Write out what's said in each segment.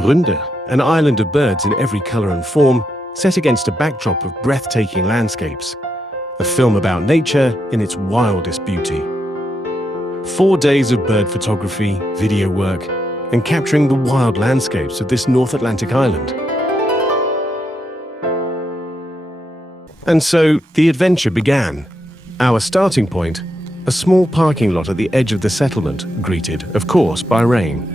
Runde, an island of birds in every colour and form, set against a backdrop of breathtaking landscapes. A film about nature in its wildest beauty. 4 days of bird photography, video work, and capturing the wild landscapes of this North Atlantic island. And so the adventure began. Our starting point, a small parking lot at the edge of the settlement, greeted, of course, by rain.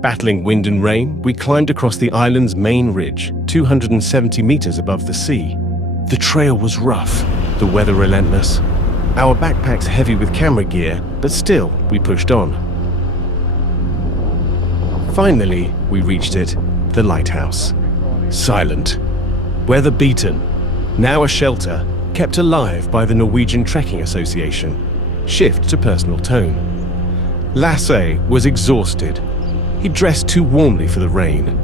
Battling wind and rain, we climbed across the island's main ridge, 270 meters above the sea. The trail was rough, the weather relentless, our backpacks heavy with camera gear, but still, we pushed on. Finally, we reached it, the lighthouse. Silent, weather-beaten, now a shelter, kept alive by the Norwegian Trekking Association. Shift to personal tone. Lasse was exhausted. He dressed too warmly for the rain,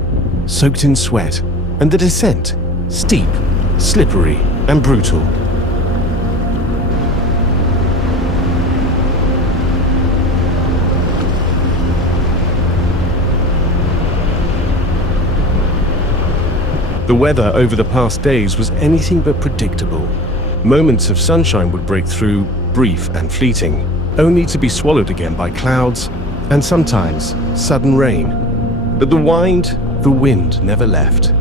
soaked in sweat, and the descent, steep, slippery, and brutal. The weather over the past days was anything but predictable. Moments of sunshine would break through, brief and fleeting, only to be swallowed again by clouds, and sometimes sudden rain. But the wind never left.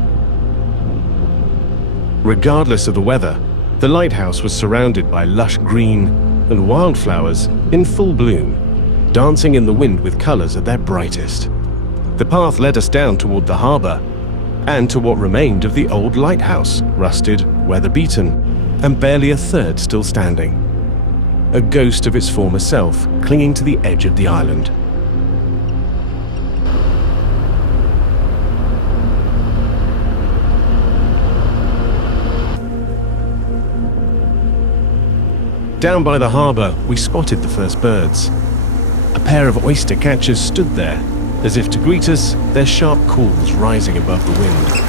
Regardless of the weather, the lighthouse was surrounded by lush green and wildflowers in full bloom, dancing in the wind with colors at their brightest. The path led us down toward the harbor and to what remained of the old lighthouse, rusted, weather-beaten, and barely a third still standing. A ghost of its former self clinging to the edge of the island. Down by the harbor, we spotted the first birds. A pair of oyster catchers stood there, as if to greet us, their sharp calls rising above the wind.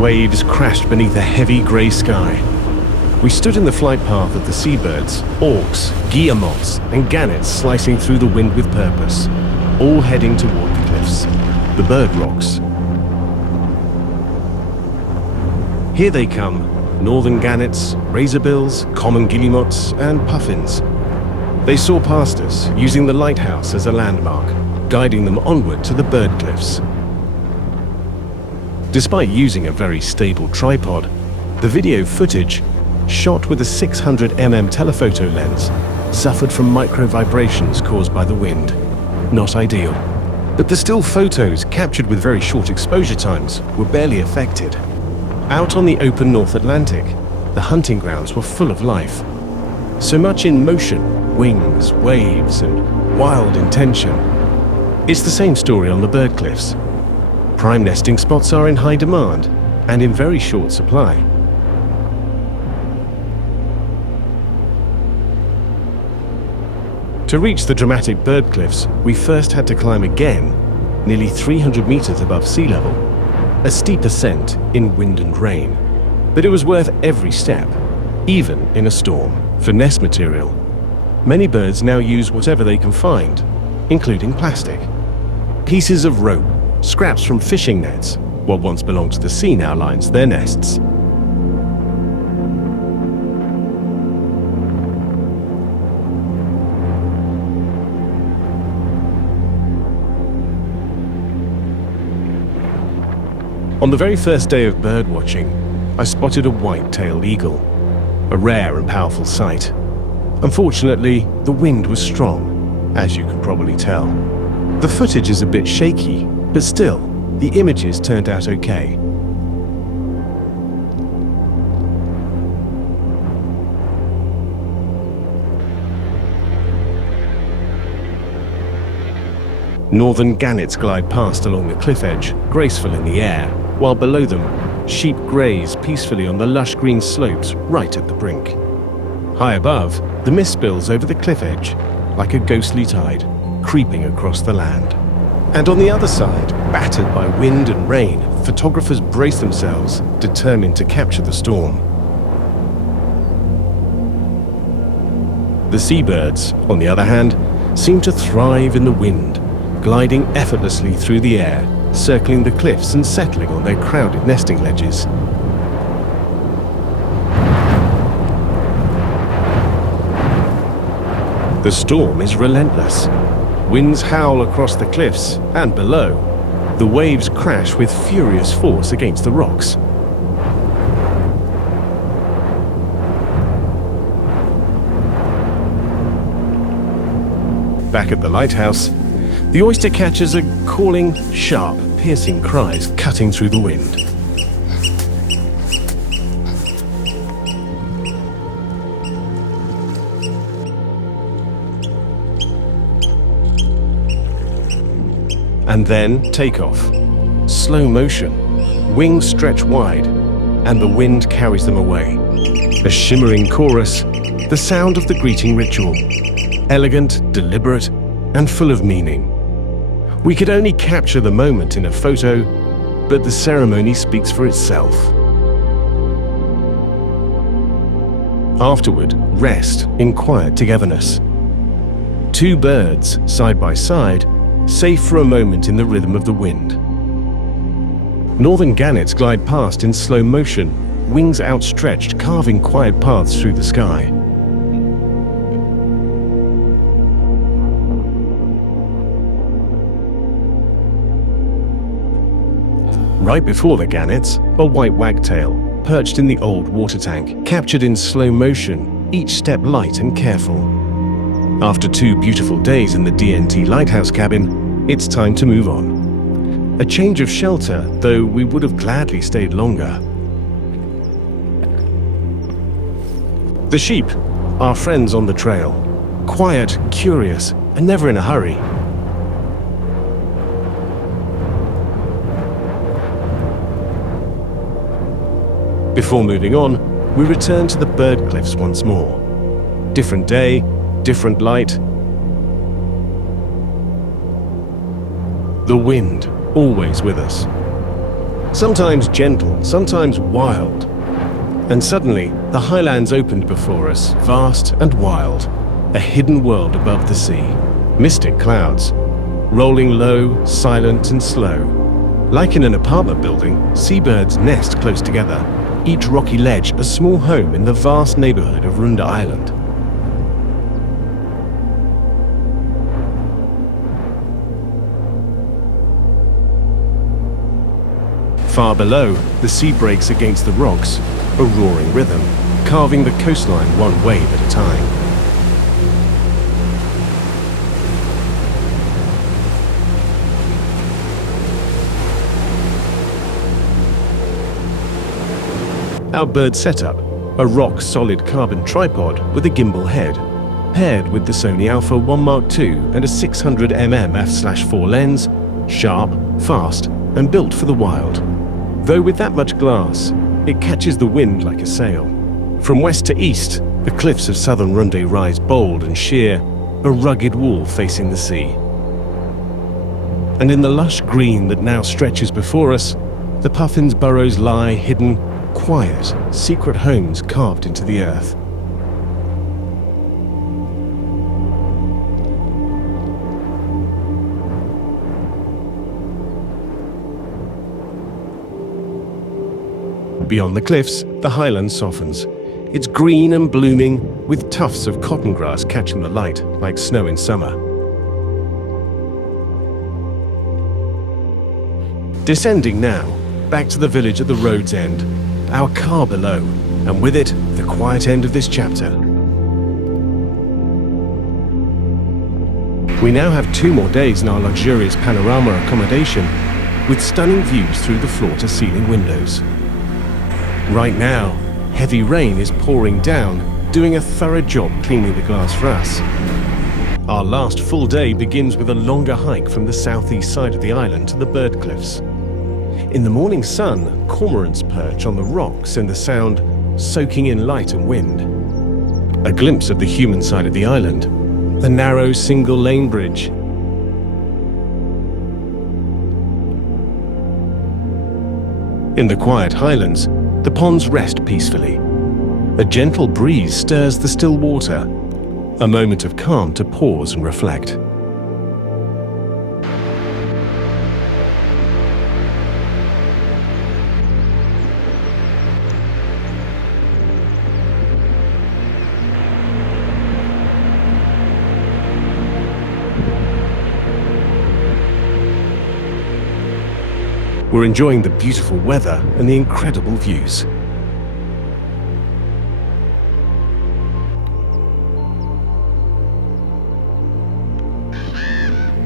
Waves crashed beneath a heavy grey sky. We stood in the flight path of the seabirds, auks, guillemots, and gannets slicing through the wind with purpose, all heading toward the cliffs, the bird rocks. Here they come, northern gannets, razorbills, common guillemots, and puffins. They saw past us, using the lighthouse as a landmark, guiding them onward to the bird cliffs. Despite using a very stable tripod, the video footage, shot with a 600mm telephoto lens, suffered from micro vibrations caused by the wind. Not ideal. But the still photos, captured with very short exposure times, were barely affected. Out on the open North Atlantic, the hunting grounds were full of life. So much in motion, wings, waves, and wild intention. It's the same story on the bird cliffs. Prime nesting spots are in high demand and in very short supply. To reach the dramatic bird cliffs, we first had to climb again, nearly 300 meters above sea level. A steep ascent in wind and rain. But it was worth every step, even in a storm, for nest material. Many birds now use whatever they can find, including plastic. Pieces of rope, scraps from fishing nets, what once belonged to the sea now lines their nests. On the very first day of birdwatching, I spotted a white-tailed eagle, a rare and powerful sight. Unfortunately, the wind was strong, as you can probably tell. The footage is a bit shaky, but still, the images turned out okay. Northern gannets glide past along the cliff edge, graceful in the air, while below them, sheep graze peacefully on the lush green slopes right at the brink. High above, the mist spills over the cliff edge, like a ghostly tide, creeping across the land. And on the other side, battered by wind and rain, photographers brace themselves, determined to capture the storm. The seabirds, on the other hand, seem to thrive in the wind, gliding effortlessly through the air, circling the cliffs and settling on their crowded nesting ledges. The storm is relentless. Winds howl across the cliffs and below. The waves crash with furious force against the rocks. Back at the lighthouse, the oyster catchers are calling sharp, piercing cries cutting through the wind. And then takeoff. Slow motion. Wings stretch wide, and the wind carries them away. A shimmering chorus, the sound of the greeting ritual. Elegant, deliberate, and full of meaning. We could only capture the moment in a photo, but the ceremony speaks for itself. Afterward, rest in quiet togetherness. Two birds, side by side, safe for a moment in the rhythm of the wind. Northern gannets glide past in slow motion, wings outstretched, carving quiet paths through the sky. Right before the gannets, a white wagtail, perched in the old water tank, captured in slow motion, each step light and careful. After 2 beautiful days in the DNT Lighthouse cabin, it's time to move on. A change of shelter, though we would have gladly stayed longer. The sheep, our friends on the trail. Quiet, curious, and never in a hurry. Before moving on, we return to the bird cliffs once more. Different day, different light. The wind, always with us. Sometimes gentle, sometimes wild. And suddenly, the highlands opened before us, vast and wild, a hidden world above the sea. Mystic clouds, rolling low, silent and slow. Like in an apartment building, seabirds nest close together, each rocky ledge a small home in the vast neighborhood of Runde Island. Far below, the sea breaks against the rocks, a roaring rhythm, carving the coastline one wave at a time. Our bird setup, a rock-solid carbon tripod with a gimbal head, paired with the Sony Alpha 1 Mark II and a 600mm f/4 lens, sharp, fast, and built for the wild. Though with that much glass, it catches the wind like a sail. From west to east, the cliffs of southern Runde rise bold and sheer, a rugged wall facing the sea. And in the lush green that now stretches before us, the Puffins' burrows lie hidden, quiet, secret homes carved into the earth. Beyond the cliffs, the highland softens. It's green and blooming, with tufts of cotton grass catching the light like snow in summer. Descending now, back to the village at the road's end, our car below, and with it, the quiet end of this chapter. We now have 2 more days in our luxurious panorama accommodation, with stunning views through the floor-to-ceiling windows. Right now, heavy rain is pouring down, doing a thorough job cleaning the glass for us. Our last full day begins with a longer hike from the southeast side of the island to the bird cliffs. In the morning sun, cormorants perch on the rocks in the sound, soaking in light and wind. A glimpse of the human side of the island, the narrow single-lane bridge. In the quiet highlands, the ponds rest peacefully. A gentle breeze stirs the still water. A moment of calm to pause and reflect. We're enjoying the beautiful weather and the incredible views.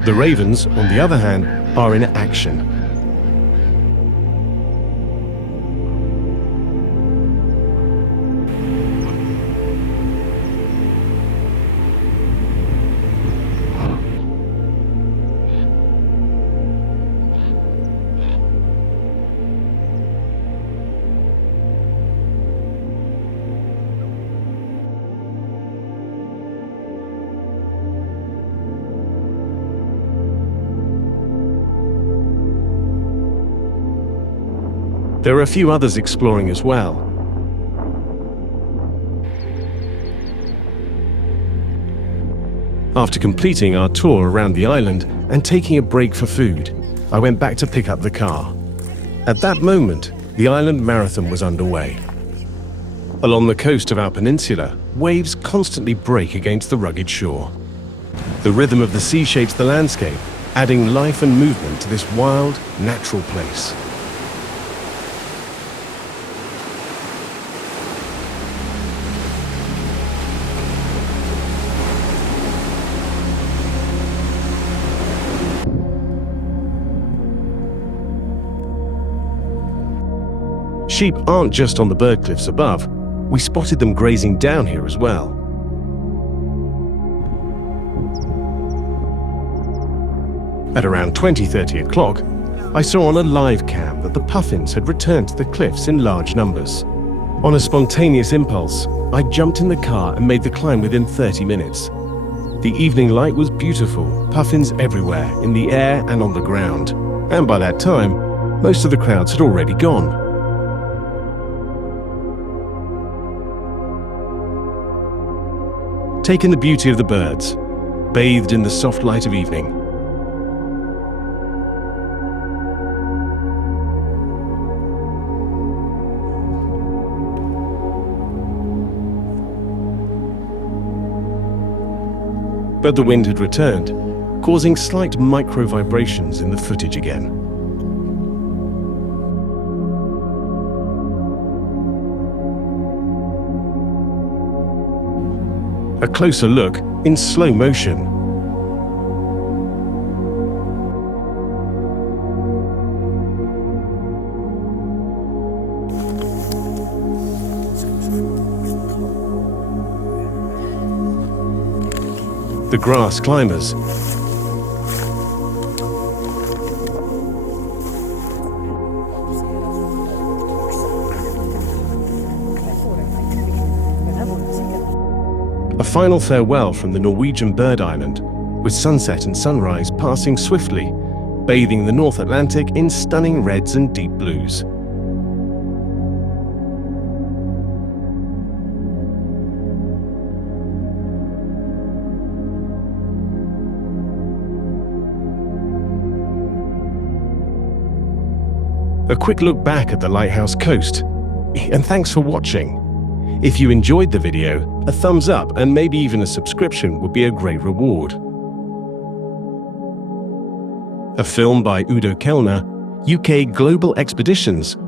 The ravens, on the other hand, are in action. There are a few others exploring as well. After completing our tour around the island and taking a break for food, I went back to pick up the car. At that moment, the island marathon was underway. Along the coast of our peninsula, waves constantly break against the rugged shore. The rhythm of the sea shapes the landscape, adding life and movement to this wild, natural place. Sheep aren't just on the bird cliffs above, we spotted them grazing down here as well. At around 20:30 o'clock, I saw on a live cam that the puffins had returned to the cliffs in large numbers. On a spontaneous impulse, I jumped in the car and made the climb within 30 minutes. The evening light was beautiful, puffins everywhere, in the air and on the ground. And by that time, most of the crowds had already gone. Take in the beauty of the birds, bathed in the soft light of evening. But the wind had returned, causing slight micro vibrations in the footage again. A closer look in slow motion. The grass climbers. A final farewell from the Norwegian bird island, with sunset and sunrise passing swiftly, bathing the North Atlantic in stunning reds and deep blues. A quick look back at the Lighthouse coast, and thanks for watching. If you enjoyed the video, a thumbs up and maybe even a subscription would be a great reward. A film by Udo Kellner, UK Global Expeditions,